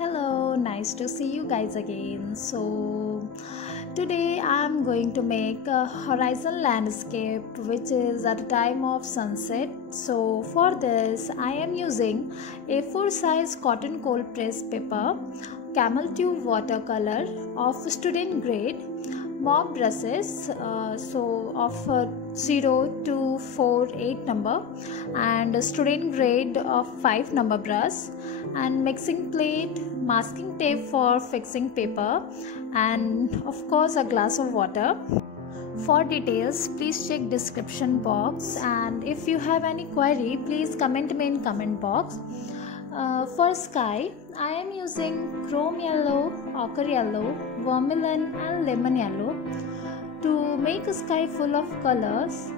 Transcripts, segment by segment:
Hello, nice to see you guys again. Today I'm going to make a horizon landscape which is at a time of sunset. So, for this, I am using A4 size cotton cold press paper, camel tube watercolor of student grade, mock brushes of 0 to 4 8 number, and student grade of 5 number brush, and mixing plate, masking tape for fixing paper, and of course a glass of water. For details, please check description box, and if you have any query, please comment me in comment box. For sky, I am using chrome yellow, ochre yellow, vermilion and lemon yellow to make a sky full of colors.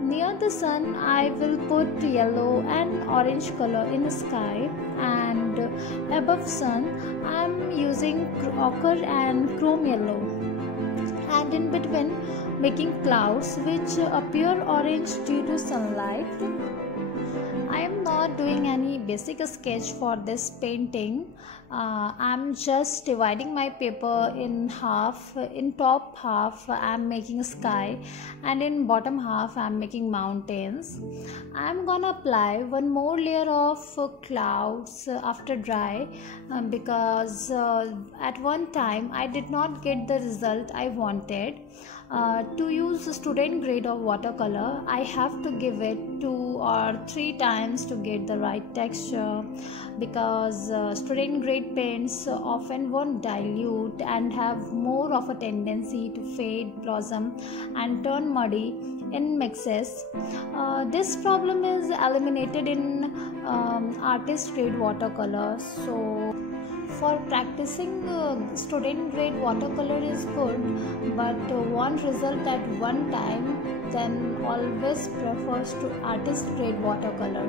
Near the sun, I will put yellow and orange color in the sky, and above sun, I am using ochre and chrome yellow, and in between making clouds which appear orange due to sunlight. I am not doing any basic sketch for this painting. I'm just dividing my paper in half. In top half I'm making sky, and in bottom half I'm making mountains. I'm gonna apply one more layer of clouds after dry, because at one time I did not get the result I wanted. To use student grade of watercolor, I have to give it 2 or 3 times to get the right texture, because student grade paints often won't dilute and have more of a tendency to fade, blossom and turn muddy in mixes. This problem is eliminated in artist grade watercolor. So for practicing, student grade watercolor is good, but want result at one time, then always prefers to artist grade watercolor.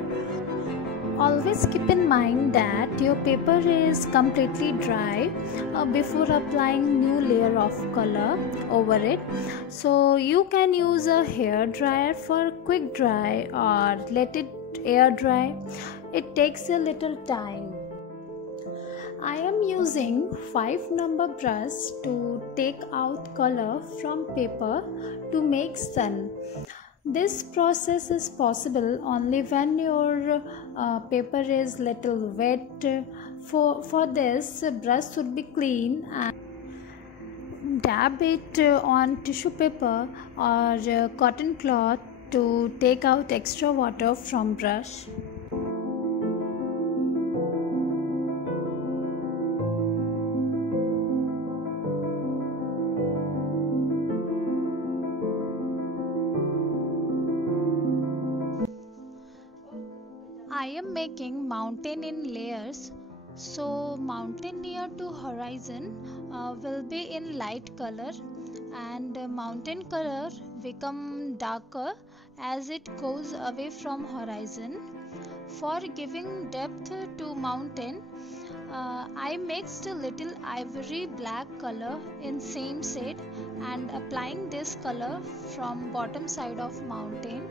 Always keep in mind that your paper is completely dry before applying new layer of color over it. So you can use a hair dryer for quick dry, or let it air dry. It takes a little time. I am using 5 number brush to take out color from paper to make sun. This process is possible only when your paper is little wet. For this, brush should be clean and dab it on tissue paper or cotton cloth to take out extra water from brush. I am making mountain in layers, so mountain near to horizon will be in light color, and mountain color become darker as it goes away from horizon. For giving depth to mountain, I mixed a little ivory black color in same shade and applying this color from bottom side of mountain.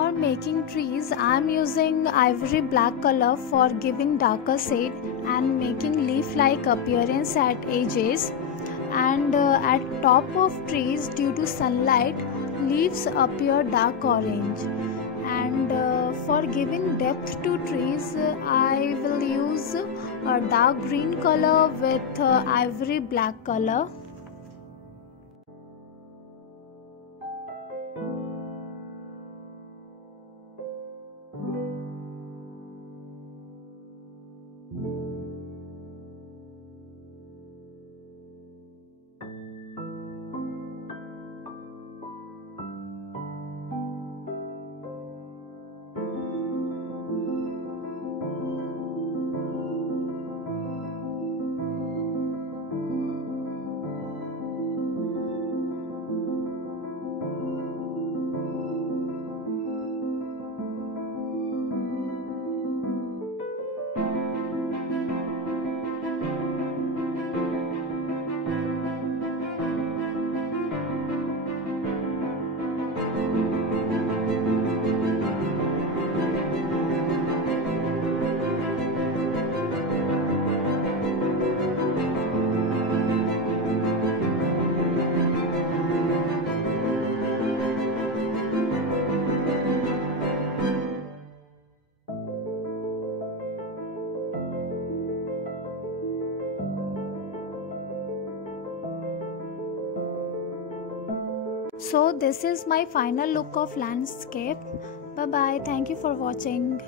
For making trees, I am using ivory black color for giving darker shade and making leaf-like appearance at edges. And at top of trees, due to sunlight, leaves appear dark orange. And for giving depth to trees, I will use a dark green color with ivory black color. So this is my final look of landscape. Bye bye. Thank you for watching.